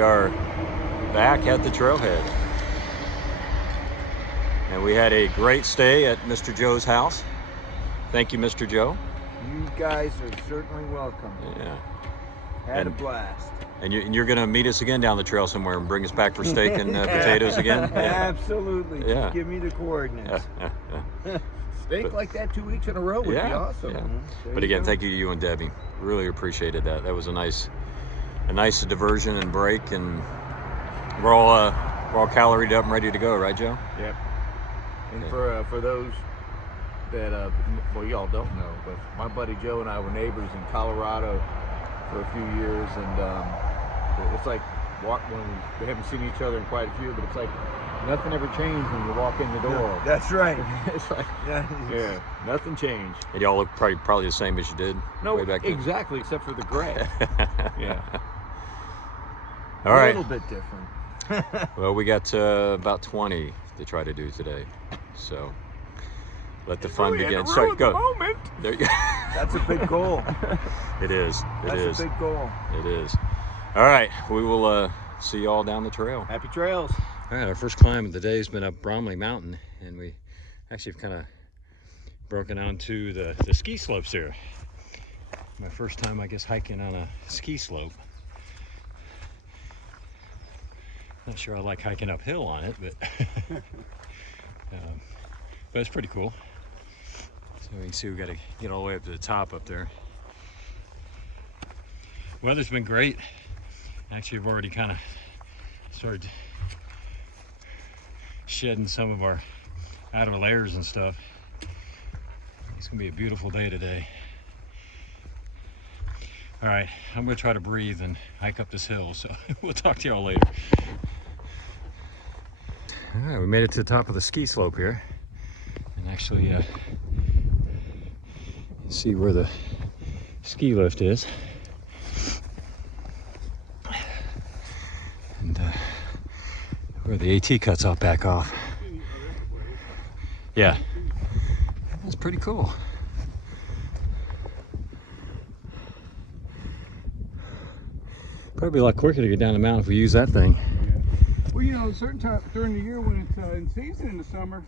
we are back at the trailhead. And we had a great stay at Mr. Joe's house. Thank you, Mr. Joe. You guys are certainly welcome. Yeah. Had a blast. And you're going to meet us again down the trail somewhere and bring us back for steak and potatoes again? Yeah. Absolutely. Yeah. Just give me the coordinates. Steak like that 2 weeks in a row would be awesome. Yeah. But again, thank you to you and Debbie. Really appreciated that. That was a nice diversion and break, and we're all caloried up and ready to go, right, Joe? Yep. And for those that well, y'all don't know, but my buddy Joe and I were neighbors in Colorado for a few years, and it's like when we haven't seen each other in quite a few, but it's like nothing ever changed when you walk in the door. Yeah, that's right. It's like yeah, nothing changed. And y'all look probably the same as you did way back then. Exactly, except for the gray. Yeah. All right. A little bit different. Well, we got about 20 to try to do today, so let the fun begin. So go. Moment. There you go. That's a big goal. It is. That's a big goal. It is. All right. We will see you all down the trail. Happy trails. All right. Our first climb of the day has been up Bromley Mountain, and we actually have kind of broken onto the ski slopes here. My first time, I guess, hiking on a ski slope. Not sure I like hiking uphill on it, but but it's pretty cool. So you can see we got to get all the way up to the top up there. Weather's been great. Actually, we've already kind of started shedding some of our outer layers and stuff. It's gonna be a beautiful day today. All right, I'm gonna try to breathe and hike up this hill, so we'll talk to y'all later. All right, we made it to the top of the ski slope here, and actually see where the ski lift is, and where the AT cuts off back off. Yeah, that's pretty cool. Probably a lot quicker to get down the mountain if we use that thing. Well, you know, certain times during the year when it's in season in the summer,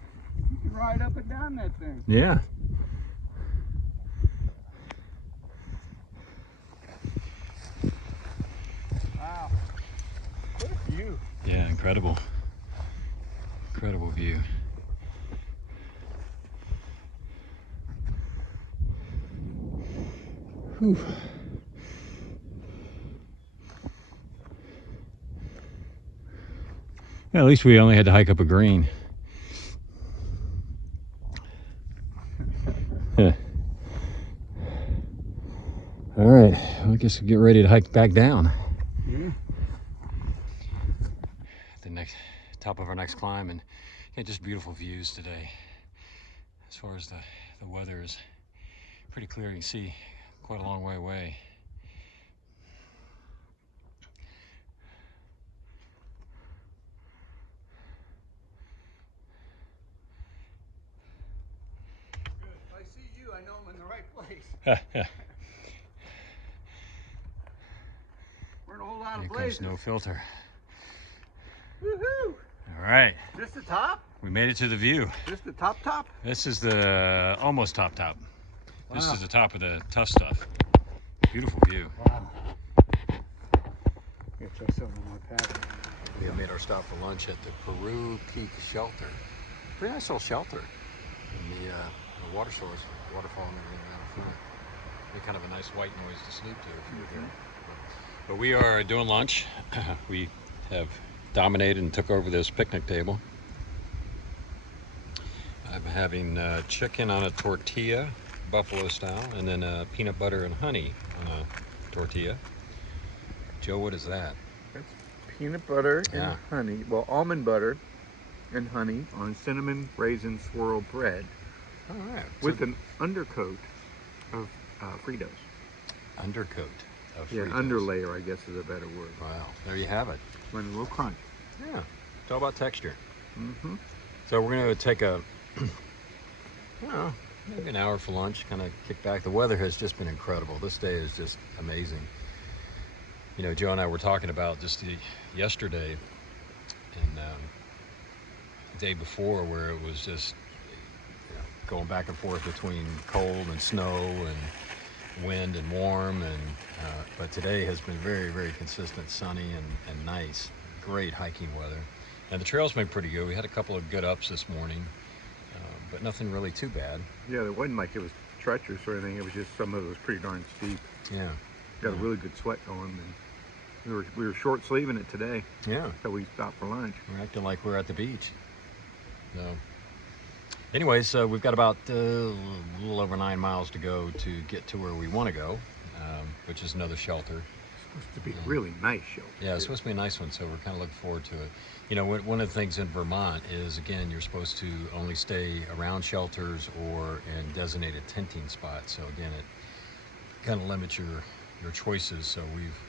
you can ride up and down that thing. Yeah. Wow. What a view. Yeah, incredible. Incredible view. Whew. Yeah, at least we only had to hike up a green. Yeah. All right, well, I guess we'll get ready to hike back down. Yeah. The next top of our next climb, and yeah, just beautiful views today. As far as the weather is pretty clear, you can see quite a long way away. I know I'm in the right place. We're in a whole lot of Here places. comes no filter. Woohoo! All right, Just the top? we made it to the view. Just the top? This is the almost top. This Wow. is the top of the tough stuff. Beautiful view. Wow. Gotta try something on my pack. We have made our stop for lunch at the Peru Peak Shelter. Pretty nice little shelter. And the waterfall and everything around the front. Make kind of a nice white noise to sleep to if you're here. But we are doing lunch. We have dominated and took over this picnic table. I'm having chicken on a tortilla, buffalo style, and then peanut butter and honey on a tortilla. Joe, what is that? That's peanut butter and Yeah. honey. Well, almond butter and honey on cinnamon raisin swirl bread All right. with an undercoat of Fritos. Undercoat of Yeah, Fritos. underlayer, I guess is a better word. Wow, there you have it. When a little crunch. Yeah, it's all about texture. Mm-hmm. So we're going to take a, I don't know, maybe an hour for lunch, kind of kick back. The weather has just been incredible. This day is just amazing. You know, Joe and I were talking about just yesterday and the day before, where it was just, you know, going back and forth between cold and snow and wind and warm, and but today has been very, very consistent, sunny and nice. Great hiking weather, and the trail's been pretty good. We had a couple of good ups this morning, but nothing really too bad. Yeah, it wasn't like it was treacherous or anything. It was just some of it was pretty darn steep. Yeah, Got a really good sweat going, and we were short sleeving it today. Yeah, So we stopped for lunch. we're acting like we're at the beach. So, anyways, we've got about a little over 9 miles to go to get to where we want to go, which is another shelter. It's supposed to be a really nice show. Yeah, it's supposed to be a nice one, so we're kind of looking forward to it. You know, one of the things in Vermont is, again, you're supposed to only stay around shelters or in designated tenting spots. So again, it kind of limits your choices. So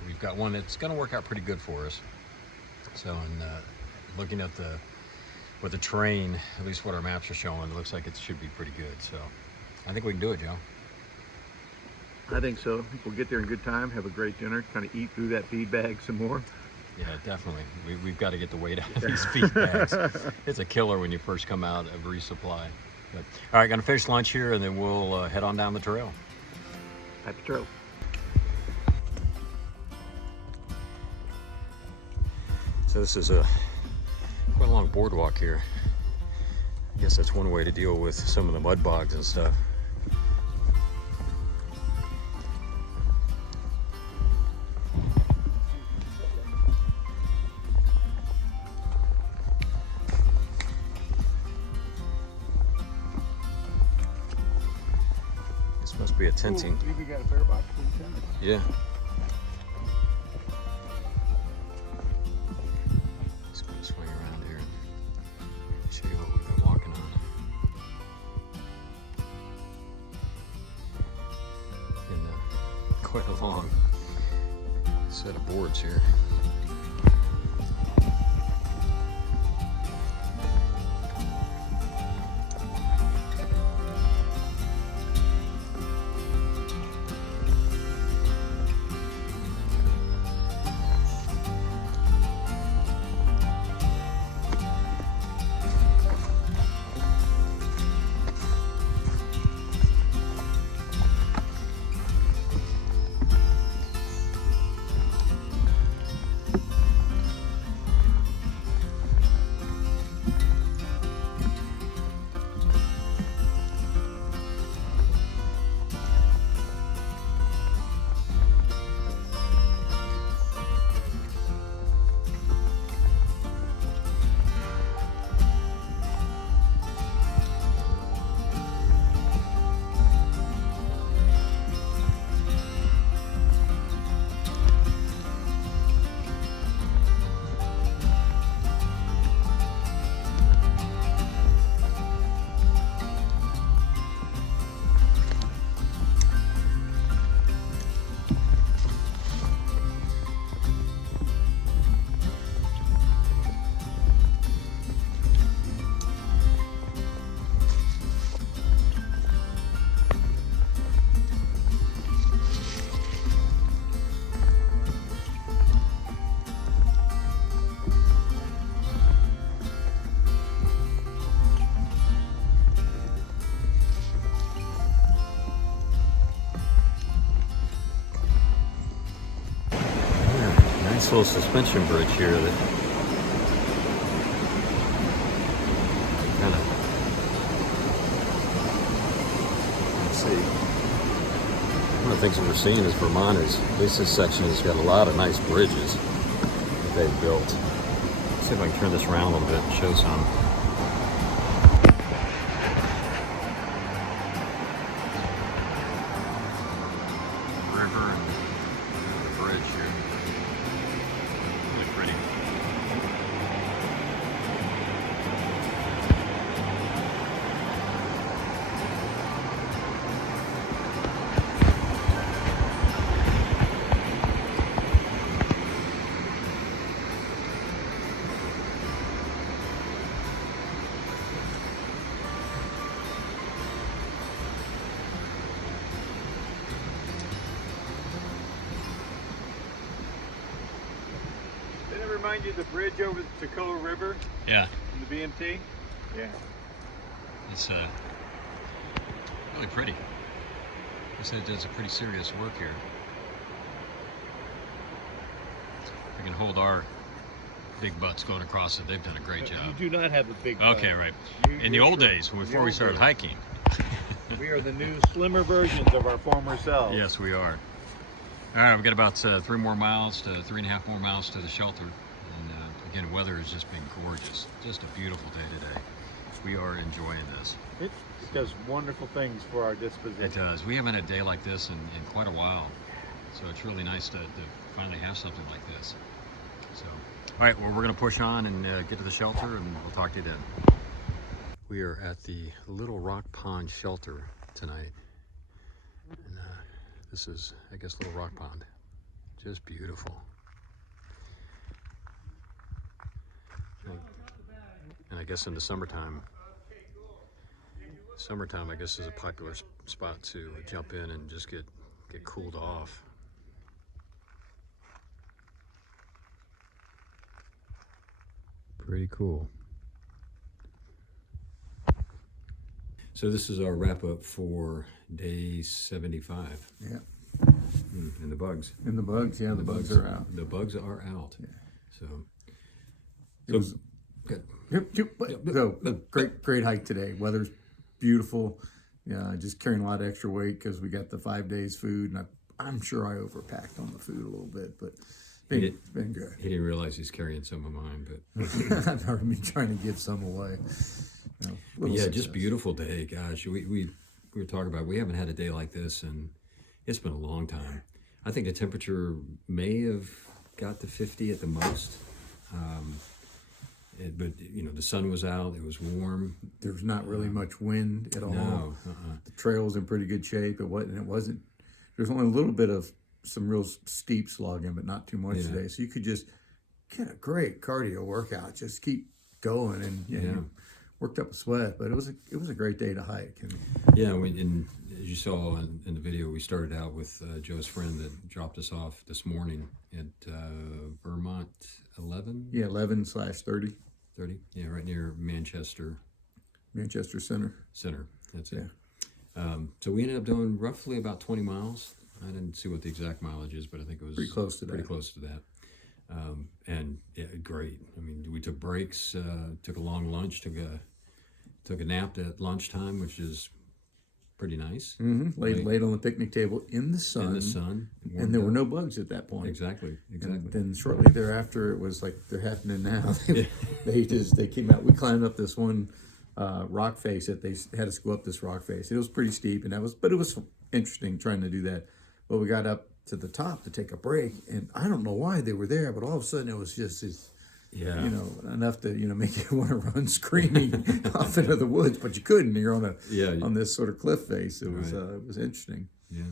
we've got one that's going to work out pretty good for us. So, and looking at with the terrain, at least what our maps are showing, it looks like it should be pretty good. So I think we can do it, Joe. I think so. I think we'll get there in good time, have a great dinner, kind of eat through that feed bag some more. Yeah, definitely. We've got to get the weight out of these feed bags. It's a killer when you first come out of resupply. But, all right, going to finish lunch here, and then we'll head on down the trail. Happy trail. So this is quite a long boardwalk here. I guess that's one way to deal with some of the mud bogs and stuff. This must be a tenting. Ooh, we got a bear box for the tennis. Yeah. Just gonna swing around here and show you what we've been walking on. Been quite a long set of boards here. Nice little suspension bridge here that kind of, let's see. One of the things that we're seeing is Vermont is, at least this section has got a lot of nice bridges that they've built. Let's see if I can turn this around a little bit and show some. River and the bridge here. Really pretty. remind you of the bridge over the Toccoa River Yeah, in the BMT? Yeah. it's really pretty. I said it does a pretty serious work here. We can hold our big butts going across it. They've done a great job. You do not have a big butt. Okay, right. You- In the you're old short. days, In the before we old started days. hiking. We are the new, slimmer versions of our former selves. Yes, we are. All right, we've got about 3 more miles to 3.5 more miles to the shelter. And again, weather has just been gorgeous. Just a beautiful day today. We are enjoying this. It does wonderful things for our disposition. It does. We haven't had a day like this in quite a while. So it's really nice to finally have something like this. So, all right, well, we're going to push on and get to the shelter, and we'll talk to you then. We are at the Little Rock Pond shelter tonight. And this is, I guess, Little Rock Pond. Just beautiful. And I guess in the summertime, I guess, is a popular spot to jump in and just get cooled off. Pretty cool. So this is our wrap up for day 75. Yeah. And the bugs. And the bugs, yeah, the bugs are out. The bugs are out. Yeah. So It was good. So great hike today. Weather's beautiful. Yeah, just carrying a lot of extra weight because we got the 5 days food, and I'm sure I overpacked on the food a little bit, but it's been good. He didn't realize he's carrying some of mine, but I've already been trying to give some away. You know, little yeah, success. just beautiful day. Gosh, we were talking about, we haven't had a day like this, and it's been a long time. I think the temperature may have got to 50 at the most. But you know, the sun was out. It was warm. There's not really much wind at all. No, The trail was in pretty good shape. It wasn't. There's only a little bit of some real steep slogging, but not too much Yeah. today. So you could just get a great cardio workout. Just keep going, and you worked up a sweat. But it was a great day to hike. And Yeah, and as you saw in the video, we started out with Joe's friend that dropped us off this morning at Vermont 11? yeah, 11/30, 30? Yeah, right near Manchester Manchester Center. Center. That's it. So we ended up doing roughly about 20 miles. I didn't see what the exact mileage is, but I think it was Pretty close to pretty that. close to that. And yeah, great. I mean, we took breaks, took a long lunch, took a nap at lunchtime, which is pretty nice. Laid on the picnic table in the sun. In the sun. And there were no bugs at that point. Exactly. And then shortly thereafter, it was like they're happening now. They came out. We climbed up this one rock face that they had us go up this rock face. It was pretty steep, and but it was interesting trying to do that. But we got up to the top to take a break, and I don't know why they were there, but all of a sudden it was just this. Yeah. You know, enough to make you want to run screaming off into the woods, but you couldn't. You're on this sort of cliff face. It was interesting. Yeah.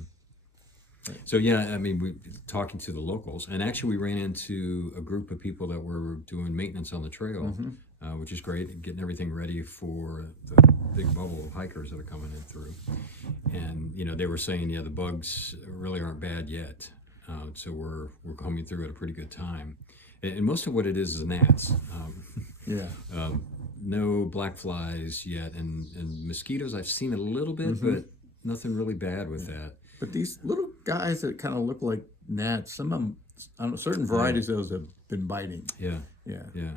So yeah, I mean, we talking to the locals, and actually we ran into a group of people that were doing maintenance on the trail, which is great, and getting everything ready for the big bubble of hikers that are coming in through. And they were saying, yeah, the bugs really aren't bad yet, so we're coming through at a pretty good time. And most of what it is gnats. No black flies yet, and mosquitoes I've seen a little bit, but nothing really bad with that. But these little guys that kind of look like gnats, some of them, I don't know, certain varieties of those have been biting. Yeah.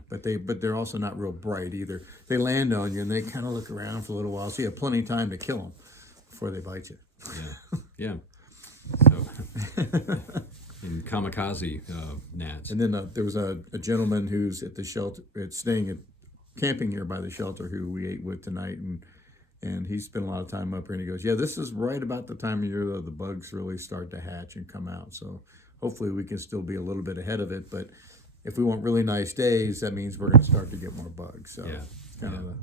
But they're also not real bright either. They land on you and they kind of look around for a little while, so you have plenty of time to kill them before they bite you. Yeah. So, in kamikaze gnats. And then there was a gentleman who's at the shelter, camping here by the shelter, who we ate with tonight, and he spent a lot of time up here, and he goes, yeah, this is right about the time of year that the bugs really start to hatch and come out. So hopefully we can still be a little bit ahead of it, but if we want really nice days, that means we're going to start to get more bugs. So it's kind of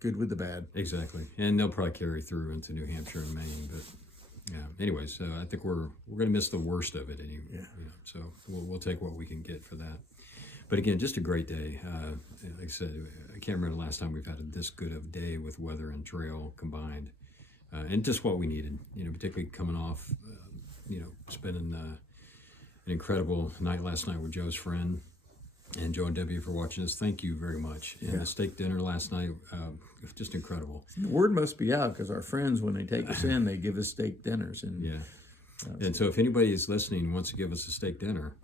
good with the bad. Exactly. And they'll probably carry through into New Hampshire and Maine, but anyways, I think we're going to miss the worst of it anyway. So we'll take what we can get for that. But again, just a great day. Like I said, I can't remember the last time we've had this good of day with weather and trail combined, and just what we needed. Particularly coming off, spending an incredible night last night with Joe's friend, And Joe and Debbie for watching us. Thank you very much. And the steak dinner last night, just incredible. The word must be out because our friends, when they take us in, they give us steak dinners. And Yeah. And so if anybody is listening and wants to give us a steak dinner,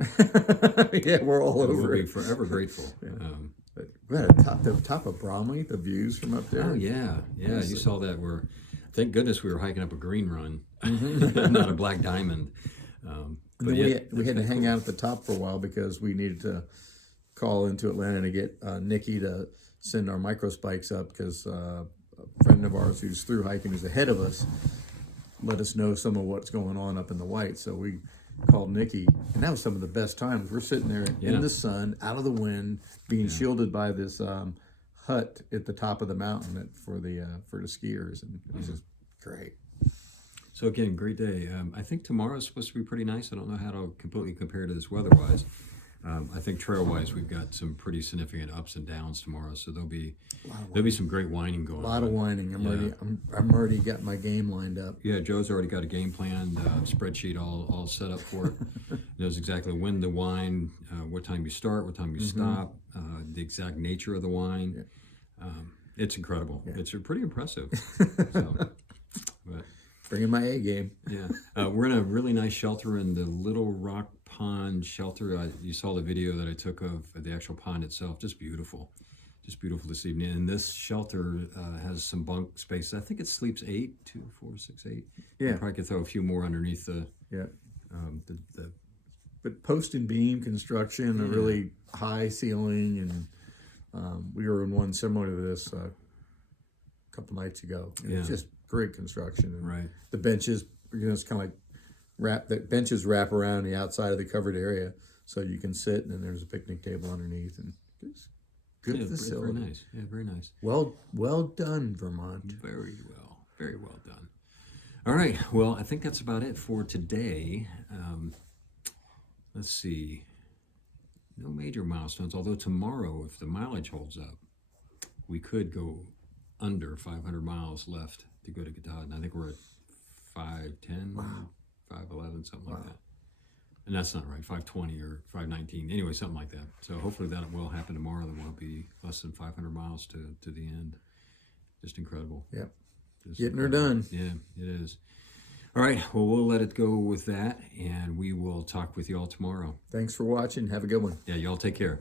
yeah, we're all over we'll be it. forever grateful. But we had the top of Bromley, the views from up there. Oh, yeah. Yeah, you saw that. Thank goodness we were hiking up a green run, not a black diamond. But we had to hang out at the top for a while because we needed to call into Atlanta to get Nikki to send our micro spikes up because a friend of ours who's through hiking, who's ahead of us, let us know some of what's going on up in the white. So we called Nikki, and that was some of the best times. We're sitting there in the sun, out of the wind, being shielded by this hut at the top of the mountain for the skiers, and it was just great. So again, great day. I think tomorrow's supposed to be pretty nice. I don't know how to completely compare to this weather-wise. I think trail-wise, we've got some pretty significant ups and downs tomorrow, so there'll be some great whining going on. A lot of whining. I'm already got my game lined up. Yeah, Joe's already got a game plan, spreadsheet all set up for it. Knows exactly when to whine, what time you start, what time you stop, the exact nature of the whine. It's incredible. Yeah. It's pretty impressive. But bringing my A game. Yeah, we're in a really nice shelter in the Little Rock Pond shelter. You saw the video that I took of the actual pond itself. Just beautiful this evening. And this shelter has some bunk space. I think it sleeps 8, 2, 4, 6, 8. Yeah, probably could throw a few more underneath the But post and beam construction, a really high ceiling, and we were in one similar to this a couple nights ago. And it's just great construction. And the benches, it's kind of like the benches wrap around the outside of the covered area, so you can sit, and then there's a picnic table underneath, and it's good facility. Very nice. Yeah, very nice. Well done, Vermont. Very well done. All right. Well, I think that's about it for today. Let's see. No major milestones, although tomorrow, if the mileage holds up, we could go under 500 miles left to go to Katahdin. I think we're at 510, 511, something like that. And that's not right, 520 or 519. Anyway, something like that. So hopefully that will happen tomorrow. Then we'll be less than 500 miles to the end. Just incredible. Yep. Getting her done. Yeah, it is. All right. Well, we'll let it go with that, and we will talk with you all tomorrow. Thanks for watching. Have a good one. Yeah, y'all take care.